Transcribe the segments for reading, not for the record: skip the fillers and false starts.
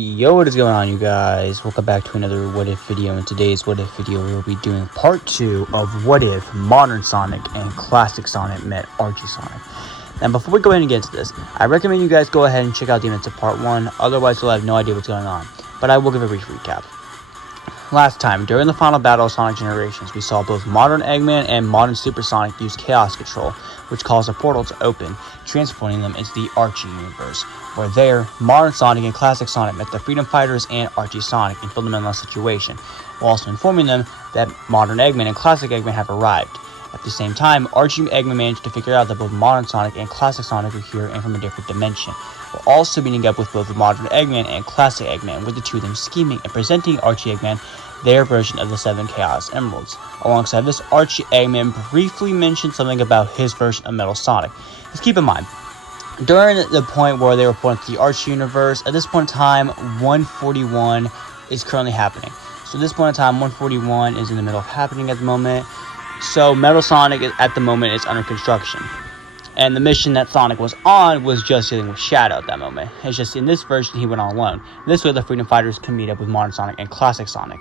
Yo, what is going on, you guys? Welcome back to another What If video. In today's What If video, we will be doing part 2 of What If Modern Sonic and Classic Sonic met Archie Sonic. Now, before we go ahead and get into this, I recommend you guys go ahead and check out the events of part 1, otherwise you'll have no idea what's going on. But I will give a brief recap. Last time, during the final battle of Sonic Generations, we saw both modern Eggman and modern Super Sonic use Chaos Control, which caused a portal to open, transporting them into the Archie universe, where there, modern Sonic and Classic Sonic met the Freedom Fighters and Archie Sonic and filled them in on the situation, while also informing them that modern Eggman and Classic Eggman have arrived. At the same time, Archie and Eggman managed to figure out that both modern Sonic and Classic Sonic are here and from a different dimension, while also meeting up with both modern Eggman and Classic Eggman, with the two of them scheming and presenting Archie Eggman their version of the 7 Chaos Emeralds. Alongside this, Archie Eggman briefly mentioned something about his version of Metal Sonic. Just keep in mind, during the point where they were pointing to the Archie universe, at this point in time, 141 is currently happening. So at this point in time, 141 is in the middle of happening at the moment. So Metal Sonic at the moment is under construction. And the mission that Sonic was on was just dealing with Shadow at that moment. It's just in this version he went on alone. This way the Freedom Fighters can meet up with modern Sonic and Classic Sonic.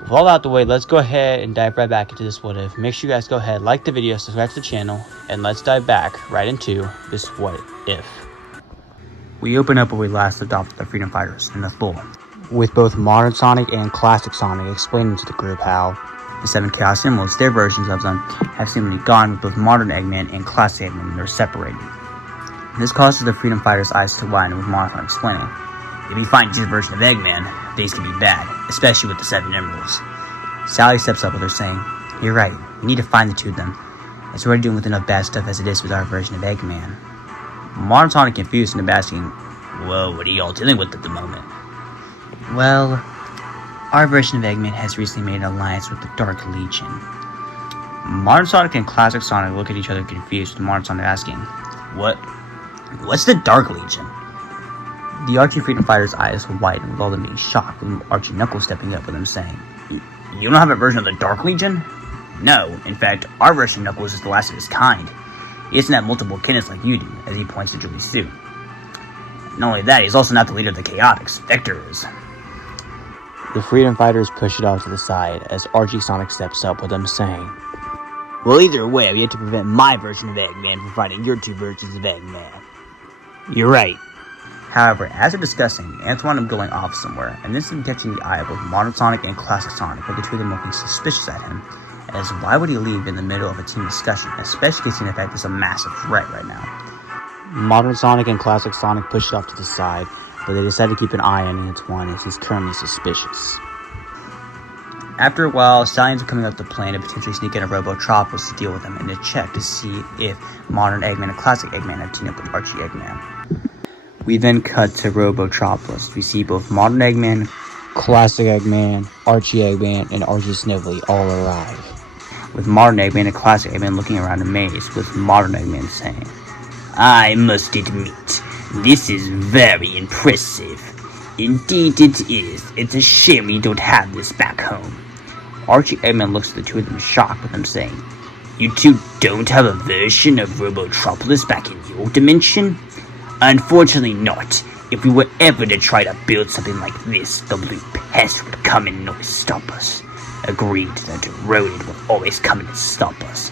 With all out the way, let's go ahead and dive right back into this What If. Make sure you guys go ahead, like the video, subscribe to the channel, and let's dive back right into this What If. We open up where we last left off with the Freedom Fighters in Nthal, with both modern Sonic and Classic Sonic explaining to the group how the 7 Chaos Emeralds, their versions of them, have seemingly gone with both modern Eggman and Classic Eggman, and they're separated. This causes the Freedom Fighters' eyes to widen, with Modern Sonic explaining, "If you find your version of Eggman, things can be bad, especially with the 7 Emeralds." Sally steps up with her saying, "You're right, we need to find the two of them, as we're already doing with enough bad stuff as it is with our version of Eggman." Modern Sonic, confused and asking, "Whoa, what are y'all dealing with at the moment?" "Well, our version of Eggman has recently made an alliance with the Dark Legion." Modern Sonic and Classic Sonic look at each other confused, with Modern Sonic asking, What's the Dark Legion?" The Archie Freedom Fighters' eyes widen, with all of them being shocked, with Archie Knuckles stepping up with them saying, "You don't have a version of the Dark Legion?" "No, in fact, our version of Knuckles is the last of his kind. He doesn't have multiple kidneys like you do," as he points to Julie's suit. "Not only that, he's also not the leader of the Chaotix. Vector is." The Freedom Fighters push it off to the side as Archie Sonic steps up with them saying, "Well, either way, we have to prevent my version of Eggman from fighting your two versions of Eggman." "You're right." However, as they're discussing, Nthal ends up going off somewhere, and this is catching the eye of both modern Sonic and Classic Sonic, with the two of them looking suspicious at him, as why would he leave in the middle of a team discussion, especially considering the fact there's a massive threat right now. Modern Sonic and Classic Sonic push it off to the side, but they decide to keep an eye on Nthal as he's currently suspicious. After a while, Stallions are coming up the plane to potentially sneak in a Robotropolis to deal with them and to check to see if modern Eggman and Classic Eggman have teamed up with Archie Eggman. We then cut to Robotropolis. We see both modern Eggman, Classic Eggman, Archie Eggman, and Archie Snively all arrive, with modern Eggman and Classic Eggman looking around amazed, with modern Eggman saying, "I must admit, this is very impressive. Indeed it is. It's a shame we don't have this back home." Archie Eggman looks at the two of them shocked, with them saying, "You two don't have a version of Robotropolis back in your dimension?" "Unfortunately not. If we were ever to try to build something like this, the Blue Pest would come in and always stop us. Agreed that Rodent will always come in and stop us.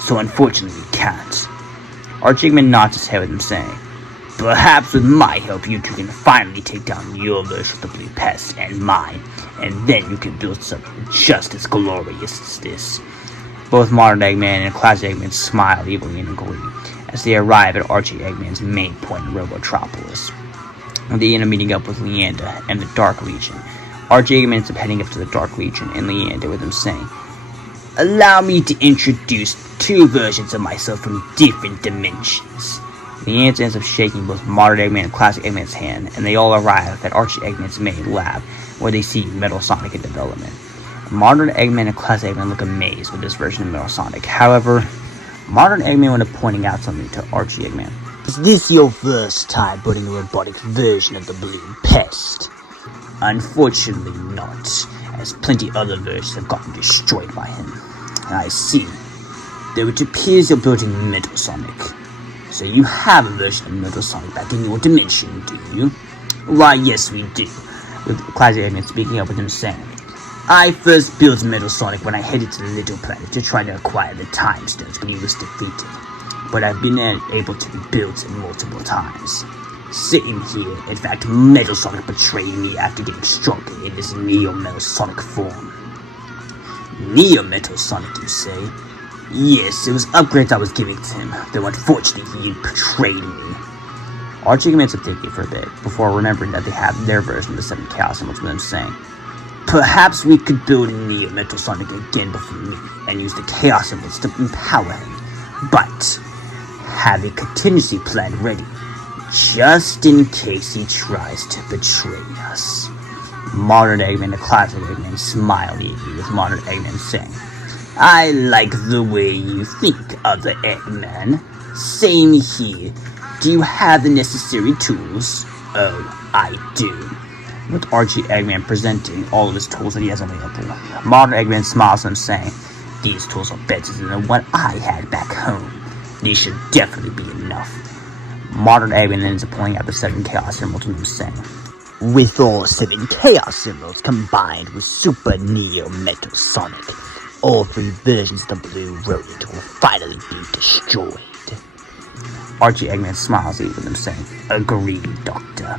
So unfortunately we can't." Archie Eggman nods his head with him saying, "Perhaps with my help you two can finally take down your version of the Blue Pest and mine, and then you can build something just as glorious as this." Both modern Eggman and Classic Eggman smile evilly and agree, as they arrive at Archie Eggman's main point in Robotropolis. They end up meeting up with Leander and the Dark Legion. Archie Eggman ends up heading up to the Dark Legion and Leander with him saying, "Allow me to introduce two versions of myself from different dimensions." Leander ends up shaking both modern Eggman and Classic Eggman's hand, and they all arrive at Archie Eggman's main lab, where they see Metal Sonic in development. Modern Eggman and Classic Eggman look amazed with this version of Metal Sonic. However, modern Eggman wound up pointing out something to Archie Eggman. "Is this your first time putting a robotic version of the Blue Pest?" "Unfortunately not, as plenty other versions have gotten destroyed by him." "I see. Though it appears you're building Metal Sonic. So you have a version of Metal Sonic back in your dimension, do you?" Why, yes we do, with Classic Eggman speaking up with him saying, I first built Metal Sonic when I headed to the Little Planet to try to acquire the Time Stones when he was defeated, but I've been able to rebuild it multiple times. Same here. In fact, Metal Sonic betrayed me after getting stronger in his Neo Metal Sonic form. Neo Metal Sonic, you say? Yes, it was upgrades I was giving to him, though unfortunately he betrayed me. Archie commits to thinking for a bit, before remembering that they have their version of the 7 Chaos Emeralds with him saying, perhaps we could build Neo Metal Sonic again before me, and use the Chaos Emeralds to empower him, but have a contingency plan ready, just in case he tries to betray us. Modern Eggman and Classic Eggman smiled at you, with Modern Eggman saying, I like the way you think, other Eggman. Same here. Do you have the necessary tools? Oh, I do. With Archie Eggman presenting all of his tools that he has available. Modern Eggman smiles at him saying, these tools are better than the one I had back home. These should definitely be enough. Modern Eggman ends up pulling out the 7 Chaos Emeralds and saying, with all 7 Chaos Emeralds combined with Super Neo Metal Sonic, all 3 versions of the Blue Rodent will finally be destroyed. Archie Eggman smiles at you with him saying, agreed, Doctor.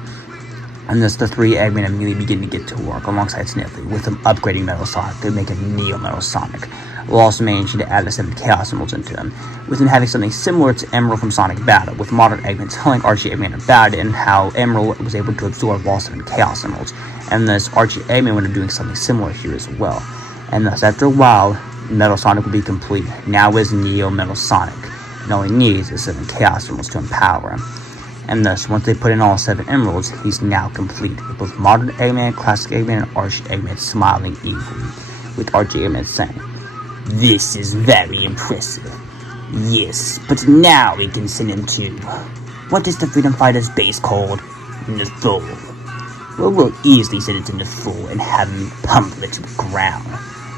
And thus the 3 Eggmen immediately begin to get to work alongside Nthal, with him upgrading Metal Sonic to make a Neo Metal Sonic, while also managing to add the 7 Chaos Emeralds into him, with him having something similar to Emerald from Sonic Battle, with Modern Eggman telling Archie Eggman about it and how Emerald was able to absorb all 7 Chaos Emeralds, and thus Archie Eggman would be doing something similar here as well. And thus after a while, Metal Sonic will be complete, now as Neo Metal Sonic, and all he needs is 7 Chaos Emeralds to empower him. And thus, once they put in all 7 emeralds, he's now complete, with both Modern Eggman, Classic Eggman, and Archie Eggman smiling eagerly, with Archie Eggman saying, this is very impressive. Yes, but now we can send him to, what is the Freedom Fighters base called? Nthal. Well, we'll easily send it to Nthal and have him pummel it to the ground.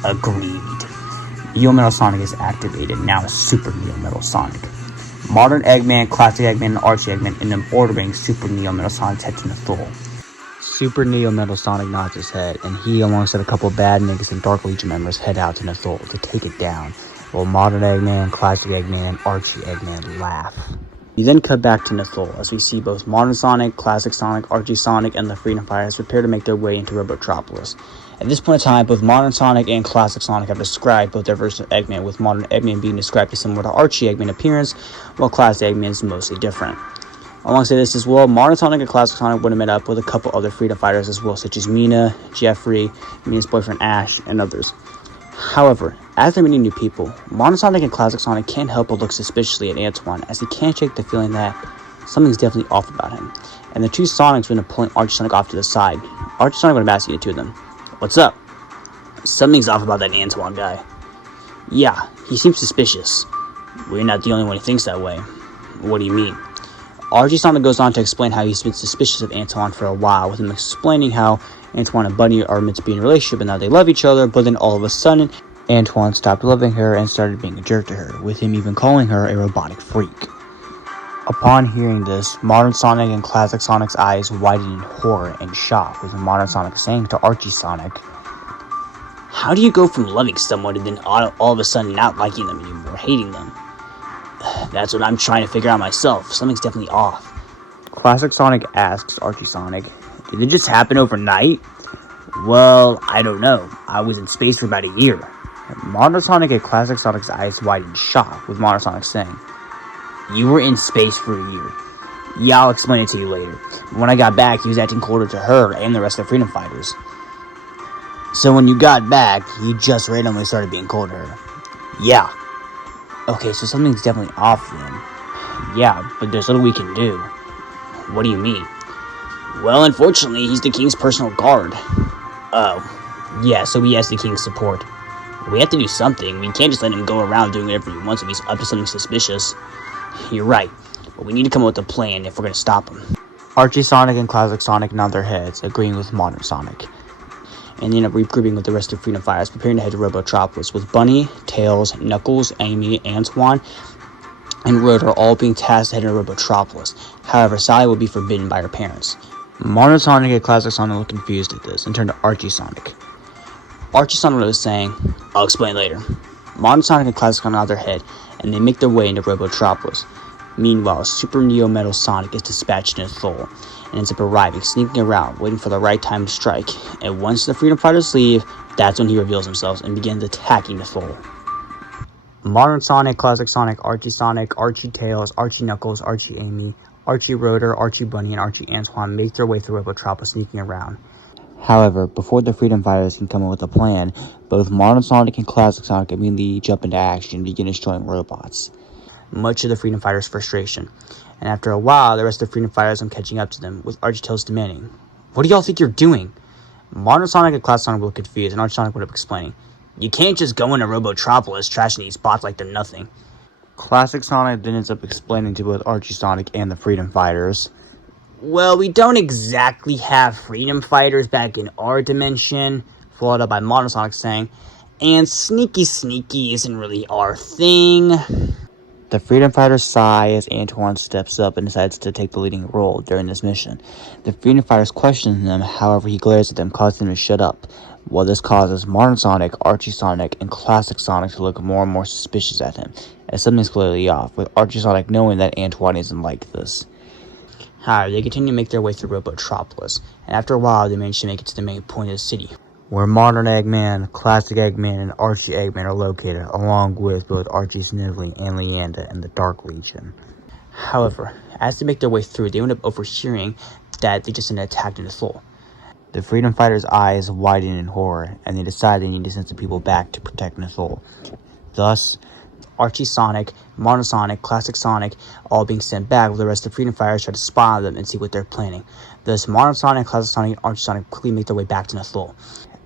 Agreed. Neo Metal Sonic is activated, now a Super Neo Metal Sonic. Modern Eggman, Classic Eggman, and Archie Eggman end up ordering Super Neo Metal Sonic's head to Nthal. Super Neo Metal Sonic nods his head, and he, alongside a couple bad niggas and Dark Legion members, head out to Nthal to take it down, while Modern Eggman, Classic Eggman, and Archie Eggman laugh. We then cut back to Nthal, as we see both Modern Sonic, Classic Sonic, Archie Sonic, and the Freedom Fighters prepare to make their way into Robotropolis. At this point in time, both Modern Sonic and Classic Sonic have described both their versions of Eggman, with Modern Eggman being described as similar to Archie Eggman appearance, while Classic Eggman is mostly different. Alongside this as well, Modern Sonic and Classic Sonic would have met up with a couple other Freedom Fighters as well, such as Mina, Jeffrey, Mina's boyfriend Ash, and others. However, as they're meeting new people, Modern Sonic and Classic Sonic can't help but look suspiciously at Antoine, as he can't shake the feeling that something's definitely off about him. And the two Sonics would end up pulling Archie Sonic off to the side. Archie Sonic would have asked the two of them, what's up? Something's off about that Antoine guy. Yeah, he seems suspicious. We're not the only one who thinks that way. What do you mean? Archie Sonic goes on to explain how he's been suspicious of Antoine for a while, with him explaining how Antoine and Bunny are meant to be in a relationship and now they love each other, but then all of a sudden, Antoine stopped loving her and started being a jerk to her, with him even calling her a robotic freak. Upon hearing this, Modern Sonic and Classic Sonic's eyes widen in horror and shock, with Modern Sonic saying to Archie Sonic, how do you go from loving someone and then all of a sudden not liking them anymore, hating them? That's what I'm trying to figure out myself. Something's definitely off. Classic Sonic asks Archie Sonic, did it just happen overnight? Well, I don't know. I was in space for about a year. Modern Sonic and Classic Sonic's eyes widen in shock, with Modern Sonic saying, you were in space for a year. Yeah, I'll explain it to you later. When I got back, he was acting colder to her and the rest of the Freedom Fighters. So when you got back, he just randomly started being cold to her. Yeah. Okay, so something's definitely off then. Yeah, but there's little we can do. What do you mean? Well, unfortunately, he's the King's personal guard. Oh. Yeah, so he has the King's support. We have to do something. We can't just let him go around doing whatever he wants if he's up to something suspicious. You're right, but we need to come up with a plan if we're going to stop him. Archie Sonic and Classic Sonic nod their heads, agreeing with Modern Sonic, and they end up regrouping with the rest of Freedom Fighters, preparing to head to Robotropolis, with Bunny, Tails, Knuckles, Amy, Antoine, and Rotor all being tasked to head to Robotropolis. However, Sally will be forbidden by her parents. Modern Sonic and Classic Sonic look confused at this and turn to Archie Sonic. Archie Sonic was saying, "I'll explain later." Modern Sonic and Classic Sonic nod their head, and they make their way into Robotropolis. Meanwhile, Super Neo Metal Sonic is dispatched in Nthal and ends up arriving, sneaking around, waiting for the right time to strike. And once the Freedom Fighters leave, that's when he reveals himself and begins attacking Nthal. Modern Sonic, Classic Sonic, Archie Tails, Archie Knuckles, Archie Amy, Archie Rotor, Archie Bunny, and Archie Antoine make their way through Robotropolis, sneaking around. However, before the Freedom Fighters can come up with a plan, both Modern Sonic and Classic Sonic immediately jump into action and begin destroying robots, much to the Freedom Fighters' frustration. And after a while, the rest of the Freedom Fighters come catching up to them, with Archie Tails demanding, "What do y'all think you're doing?" Modern Sonic and Classic Sonic were confused, and Archie Sonic would up explaining, "You can't just go into Robotropolis trashing these bots like they're nothing." Classic Sonic then ends up explaining to both Archie Sonic and the Freedom Fighters, "Well, we don't exactly have Freedom Fighters back in our dimension," followed up by Modern Sonic saying, "And sneaky isn't really our thing." The Freedom Fighters sigh as Antoine steps up and decides to take the leading role during this mission. The Freedom Fighters question him, however he glares at them, causing them to shut up. While this causes Modern Sonic, Archie Sonic, and Classic Sonic to look more and more suspicious at him, as something's clearly off, with Archie Sonic knowing that Antoine isn't like this. However, they continue to make their way through Robotropolis, and after a while they manage to make it to the main point of the city, where Modern Eggman, Classic Eggman, and Archie Eggman are located, along with both Archie Snively and Leanda and the Dark Legion. However, as they make their way through, they end up overhearing that they just been attacked in Nthal. The Freedom Fighters' eyes widen in horror, and they decide they need to send some people back to protect Nthal. Thus, Archie Sonic, Modern Sonic, Classic Sonic, all being sent back, while the rest of the Freedom Fighters try to spy on them and see what they're planning. Thus, Modern Sonic, Classic Sonic, and Archie Sonic quickly make their way back to Nthal,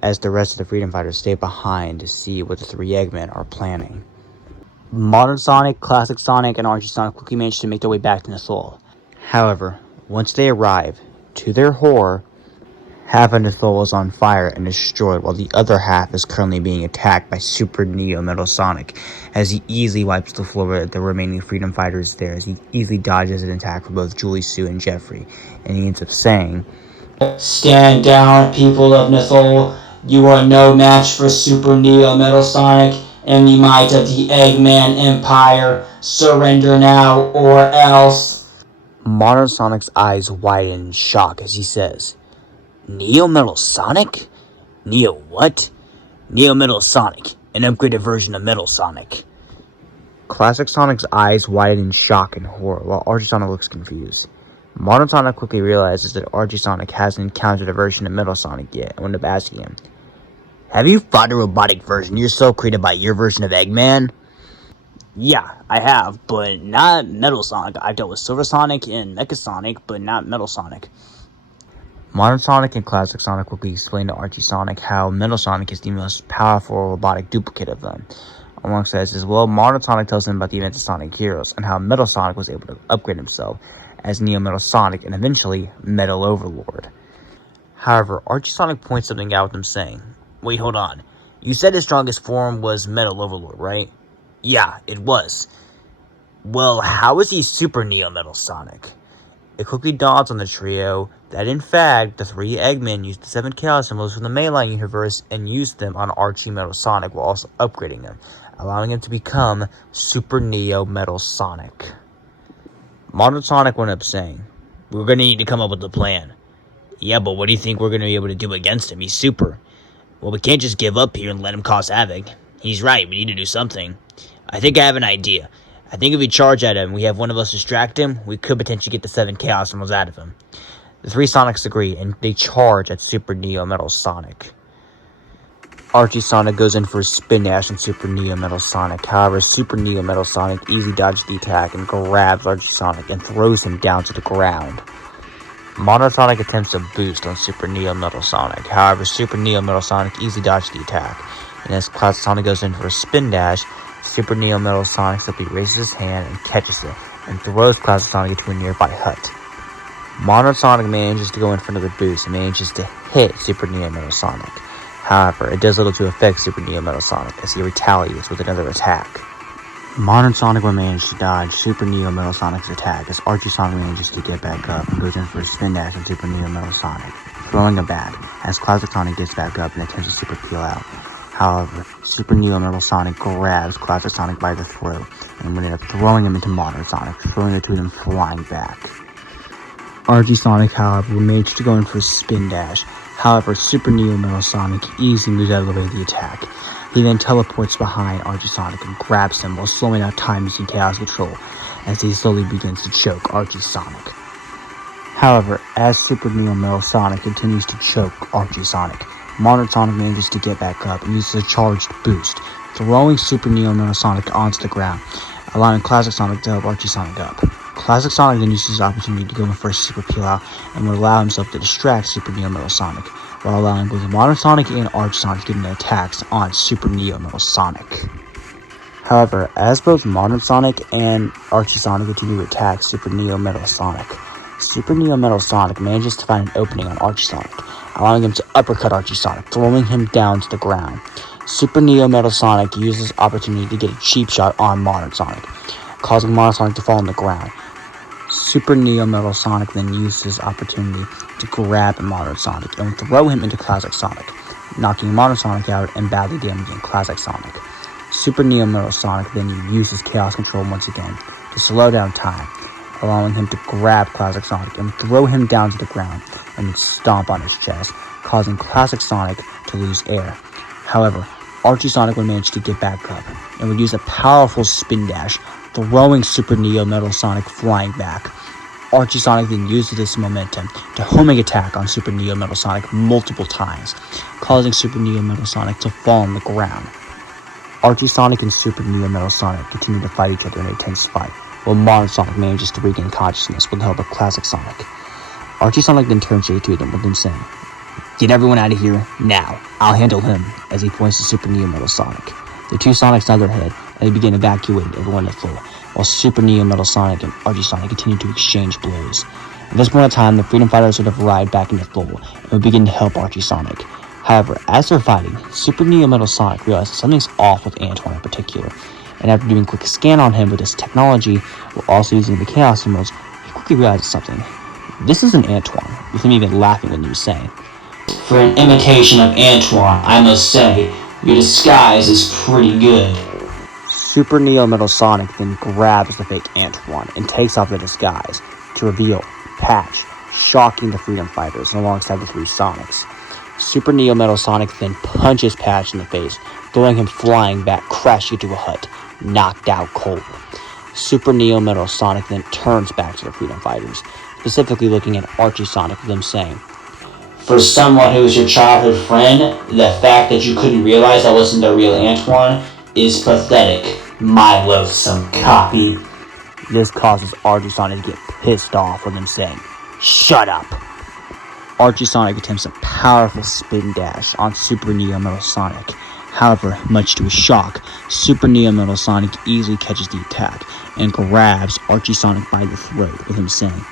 as the rest of the Freedom Fighters stay behind to see what the three Eggmen are planning. Modern Sonic, Classic Sonic, and Archie Sonic quickly manage to make their way back to Nthal. However, once they arrive, to their horror, half of Nthal is on fire and destroyed, while the other half is currently being attacked by Super Neo Metal Sonic, as he easily wipes the floor with the remaining Freedom Fighters there, as he easily dodges an attack from both Julie, Sue, and Jeffrey, and he ends up saying, "Stand down, people of Nthal. You are no match for Super Neo Metal Sonic and the might of the Eggman Empire. Surrender now or else." Modern Sonic's eyes widen in shock as he says, "Neo Metal Sonic? Neo what?" "Neo Metal Sonic, an upgraded version of Metal Sonic." Classic Sonic's eyes widen in shock and horror, while Archie Sonic looks confused. Modern Sonic quickly realizes that Archie Sonic hasn't encountered a version of Metal Sonic yet, and wound up asking him, "Have you fought a robotic version yourself created by your version of Eggman?" "Yeah, I have, but not Metal Sonic. I've dealt with Silver Sonic and Mecha Sonic, but not Metal Sonic." Modern Sonic and Classic Sonic quickly explain to Archie Sonic how Metal Sonic is the most powerful robotic duplicate of them. Alongside this as well, Modern Sonic tells him about the events of Sonic Heroes, and how Metal Sonic was able to upgrade himself as Neo Metal Sonic and eventually Metal Overlord. However, Archie Sonic points something out with him saying, "Wait, hold on. You said his strongest form was Metal Overlord, right?" "Yeah, it was." "Well, how is he Super Neo Metal Sonic?" It quickly dawns on the trio that in fact the three Eggmen used the 7 Chaos Symbols from the mainline universe and used them on Archie Metal Sonic while also upgrading him, allowing him to become Super Neo Metal Sonic. Modern Sonic went up saying, "We're going to need to come up with a plan." "Yeah, but what do you think we're going to be able to do against him? He's super." "Well, we can't just give up here and let him cause havoc." "He's right, we need to do something." "I think I have an idea. I think if we charge at him and we have one of us distract him, we could potentially get the 7 Chaos Symbols out of him." The three Sonics agree, and they charge at Super Neo Metal Sonic. Archie Sonic goes in for a spin dash on Super Neo Metal Sonic. However, Super Neo Metal Sonic easily dodges the attack and grabs Archie Sonic and throws him down to the ground. Modern Sonic attempts a boost on Super Neo Metal Sonic. However, Super Neo Metal Sonic easily dodges the attack. And as Classic Sonic goes in for a spin dash, Super Neo Metal Sonic simply raises his hand and catches it, and throws Classic Sonic into a nearby hut. Modern Sonic manages to go in for another boost and manages to hit Super Neo Metal Sonic. However, it does little to affect Super Neo Metal Sonic as he retaliates with another attack. Modern Sonic will manage to dodge Super Neo Metal Sonic's attack as Archie Sonic manages to get back up and goes in for a spin dash on Super Neo Metal Sonic, throwing him back as Classic Sonic gets back up and attempts to super peel out. However, Super Neo Metal Sonic grabs Classic Sonic by the throat and would end up throwing him into Modern Sonic, throwing the two of them flying back. Archie Sonic, however, will manage to go in for a spin dash. However, Super Neo Metal Sonic easily moves out of the way of the attack. He then teleports behind Archie Sonic and grabs him while slowing out time using Chaos Control as he slowly begins to choke Archie Sonic. However, as Super Neo Metal Sonic continues to choke Archie Sonic, Modern Sonic manages to get back up and uses a charged boost, throwing Super Neo Metal Sonic onto the ground, allowing Classic Sonic to help Archie Sonic up. Classic Sonic then uses his opportunity to go in for a super peel out and would allow himself to distract Super Neo Metal Sonic, while allowing both Modern Sonic and Archie Sonic to get into attacks on Super Neo Metal Sonic. However, as both Modern Sonic and Archie Sonic continue to attack Super Neo Metal Sonic, Super Neo Metal Sonic manages to find an opening on Archie Sonic, allowing him to uppercut Archie Sonic, throwing him down to the ground. Super Neo Metal Sonic uses this opportunity to get a cheap shot on Modern Sonic, causing Modern Sonic to fall on the ground. Super Neo Metal Sonic then uses this opportunity to grab Modern Sonic and throw him into Classic Sonic, knocking Modern Sonic out and badly damaging Classic Sonic. Super Neo Metal Sonic then uses Chaos Control once again to slow down time, allowing him to grab Classic Sonic and throw him down to the ground and stomp on his chest, causing Classic Sonic to lose air. However, Archie Sonic would manage to get back up and would use a powerful spin dash, throwing Super Neo Metal Sonic flying back. Archie Sonic then uses this momentum to homing attack on Super Neo Metal Sonic multiple times, causing Super Neo Metal Sonic to fall on the ground. Archie Sonic and Super Neo Metal Sonic continue to fight each other in a tense fight, while Modern Sonic manages to regain consciousness with the help of Classic Sonic. Archie Sonic then turns to the two of them with them saying, "Get everyone out of here, now. I'll handle him," as he points to Super Neo Metal Sonic. The two Sonics nod their head, and they begin evacuating everyone in full, while Super Neo Metal Sonic and Archie Sonic continue to exchange blows. At this point in time, the Freedom Fighters would have arrived back into full and would begin to help Archie Sonic. However, as they're fighting, Super Neo Metal Sonic realizes something's off with Nthal in particular, and after doing a quick scan on him with his technology, while also using the Chaos Emeralds, he quickly realizes something. This isn't Nthal, with him even laughing when he was saying, "For an imitation of Nthal, I must say, your disguise is pretty good." Super Neo Metal Sonic then grabs the fake Nthal and takes off the disguise to reveal Patch, shocking the Freedom Fighters alongside the three Sonics. Super Neo Metal Sonic then punches Patch in the face, throwing him flying back, crashing into a hut, knocked out cold. Super Neo Metal Sonic then turns back to the Freedom Fighters, specifically looking at Archie Sonic with them saying, "For someone who was your childhood friend, the fact that you couldn't realize that wasn't the real Nthal is pathetic, my loathsome copy." This causes Archie Sonic to get pissed off with them saying, "Shut up." Archie Sonic attempts a powerful spin dash on Super Neo Metal Sonic. However, much to his shock, Super Neo Metal Sonic easily catches the attack and grabs Archie Sonic by the throat with him saying,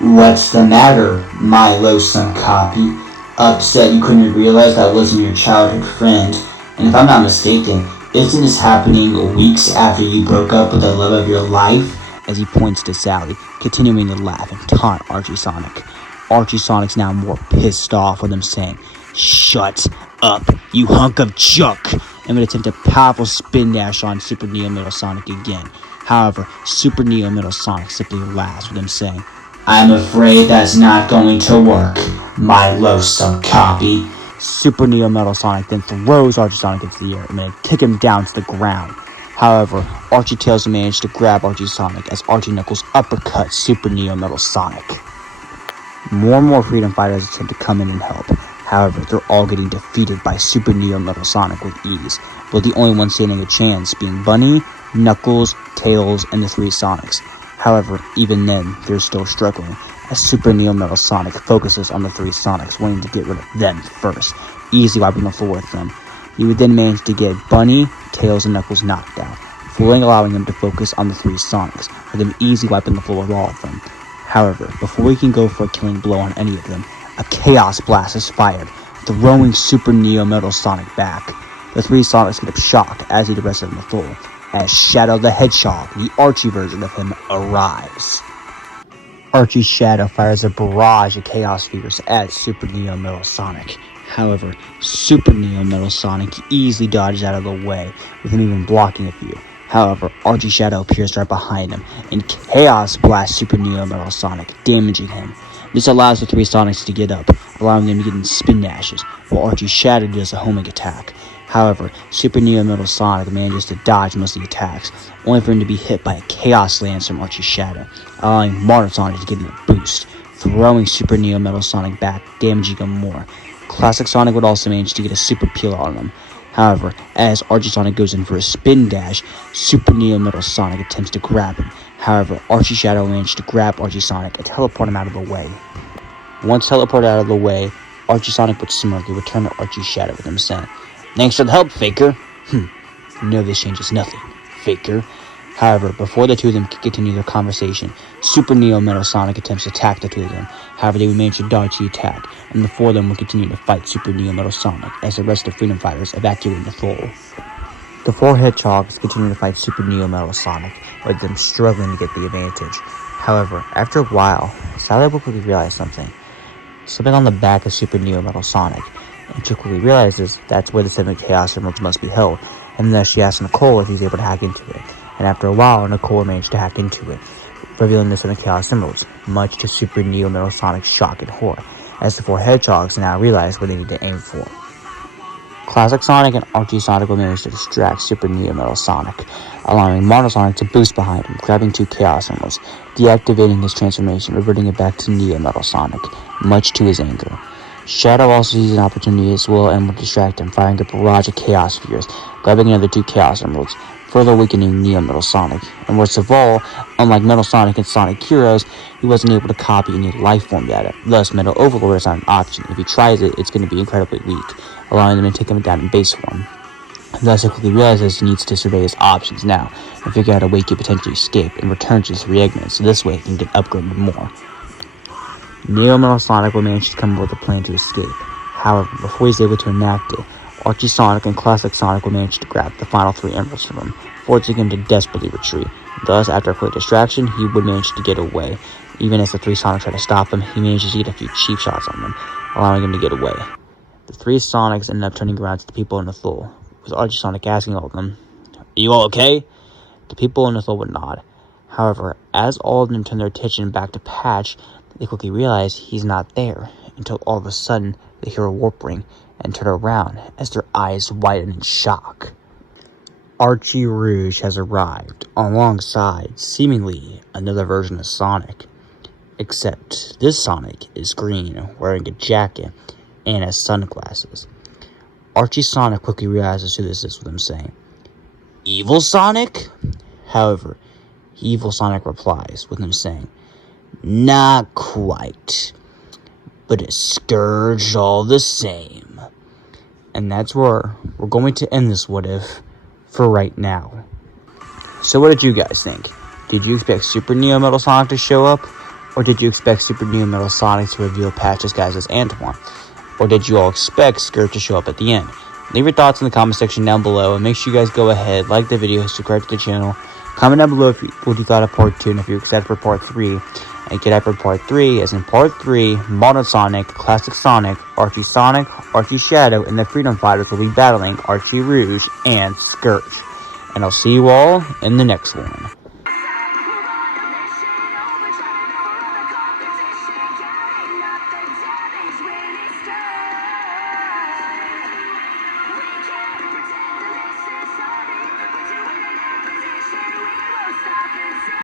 "What's the matter, my loathsome copy? Upset you couldn't realize that wasn't your childhood friend? And if I'm not mistaken, isn't this happening weeks after you broke up with the love of your life?" As he points to Sally, continuing to laugh and taunt Archie Sonic. Archie Sonic's now more pissed off with him saying, "Shut up, you hunk of junk," and would attempt a powerful spin dash on Super Neo Metal Sonic again. However, Super Neo Metal Sonic simply laughs with him saying, "I'm afraid that's not going to work, my loathsome copy." Super Neo Metal Sonic then throws Archie Sonic into the air and then kick him down to the ground. However, Archie Tails managed to grab Archie Sonic as Archie Knuckles uppercuts Super Neo Metal Sonic. More and more Freedom Fighters attempt to come in and help. However, they're all getting defeated by Super Neo Metal Sonic with ease, with the only one standing a chance being Bunny, Knuckles, Tails, and the three Sonics. However, even then, they're still struggling, as Super Neo Metal Sonic focuses on the three Sonics, wanting to get rid of them first, easily wiping the floor with them. He would then manage to get Bunny, Tails, and Knuckles knocked out, fully allowing him to focus on the three Sonics, with them easily wiping the floor with all of them. However, before he can go for a killing blow on any of them, a Chaos Blast is fired, throwing Super Neo Metal Sonic back. The three Sonics get up shocked, as do the rest of them the floor. as Shadow the Hedgehog, the Archie version of him, arrives. Archie's Shadow fires a barrage of Chaos Spheres at Super Neo Metal Sonic. However, Super Neo Metal Sonic easily dodges out of the way, with him even blocking a few. However, Archie Shadow appears right behind him, and Chaos blasts Super Neo Metal Sonic, damaging him. This allows the three Sonics to get up, allowing them to get in spin dashes, while Archie Shadow does a homing attack. However, Super Neo Metal Sonic manages to dodge most of the attacks, only for him to be hit by a Chaos Lance from Archie Shadow, allowing Modern Sonic to get in a boost, throwing Super Neo Metal Sonic back, damaging him more. Classic Sonic would also manage to get a Super Peel on him. However, as Archie Sonic goes in for a spin dash, Super Neo Metal Sonic attempts to grab him. However, Archie Shadow managed to grab Archie Sonic and teleport him out of the way. Once teleported out of the way, Archie Sonic would smirkly return to Archie Shadow with him saying, "Thanks for the help, Faker." No, this changes nothing, Faker. However, before the two of them could continue their conversation, Super Neo Metal Sonic attempts to attack the two of them. However, they would manage to dodge the attack, and the four of them would continue to fight Super Neo Metal Sonic as the rest of the Freedom Fighters evacuate Nthal. The four Hedgehogs continue to fight Super Neo Metal Sonic, with them struggling to get the advantage. However, after a while, Sally will quickly realize something on the back of Super Neo Metal Sonic, and she quickly realizes that's where the 7 Chaos Emeralds must be held, and thus she asks Nicole if he's able to hack into it. And after a while, Nicole managed to hack into it, revealing the 7 Chaos Emeralds, much to Super Neo Metal Sonic's shock and horror, as the 4 Hedgehogs now realize where they need to aim for. Classic Sonic and Archie Sonic will manage to distract Super Neo Metal Sonic, allowing Modern Sonic to boost behind him, grabbing 2 Chaos Emeralds, deactivating his transformation, reverting it back to Neo Metal Sonic, much to his anger. Shadow also sees an opportunity as well and will distract him, firing a barrage of Chaos Spheres, grabbing another 2 Chaos Emeralds, further weakening Neo Metal Sonic. And worst of all, unlike Metal Sonic and Sonic Heroes, he wasn't able to copy any life form data. Thus, Metal Overlord is not an option. If he tries it, it's going to be incredibly weak, allowing them to take him down in base form. Thus, he quickly realizes he needs to survey his options now and figure out a way he could potentially escape and return to his Eggman, so this way he can get upgraded more. Neo Metal Sonic will manage to come up with a plan to escape. However, before he's able to enact it, Archie Sonic and Classic Sonic will manage to grab the final 3 emeralds from him, forcing him to desperately retreat. Thus, after a quick distraction, he would manage to get away. Even as the 3 Sonics try to stop him, he manages to get a few cheap shots on them, allowing him to get away. The 3 Sonics ended up turning around to the people in Nthal, with Archie Sonic asking all of them, "Are you all okay?" The people in Nthal would nod. However, as all of them turn their attention back to Patch, they quickly realize he's not there, until all of a sudden they hear a warp ring and turn around as their eyes widen in shock. Archie Rouge has arrived alongside, seemingly, another version of Sonic. Except this Sonic is green, wearing a jacket, and has sunglasses. Archie Sonic quickly realizes who this is with him saying, "Evil Sonic?" However, Evil Sonic replies with him saying, "Not quite, but a scourge all the same." And that's where we're going to end this what if for right now. So what did you guys think? Did you expect Super Neo Metal Sonic to show up? Or did you expect Super Neo Metal Sonic to reveal Patch disguised as Antoine? Or did you all expect Scourge to show up at the end? Leave your thoughts in the comment section down below, and make sure you guys go ahead, like the video, subscribe to the channel, comment down below what you thought of part 2 and if you're excited for part 3. And get out for part 3, as in part 3, Modern Sonic, Classic Sonic, Archie Shadow, and the Freedom Fighters will be battling Archie Rouge and Scourge. And I'll see you all in the next one.